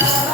Yeah.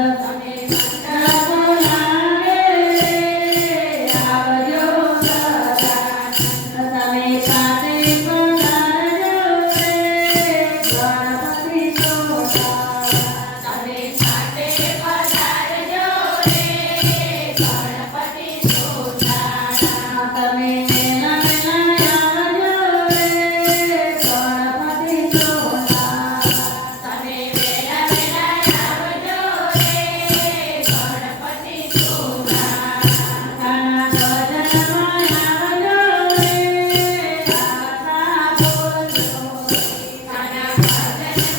Thank you.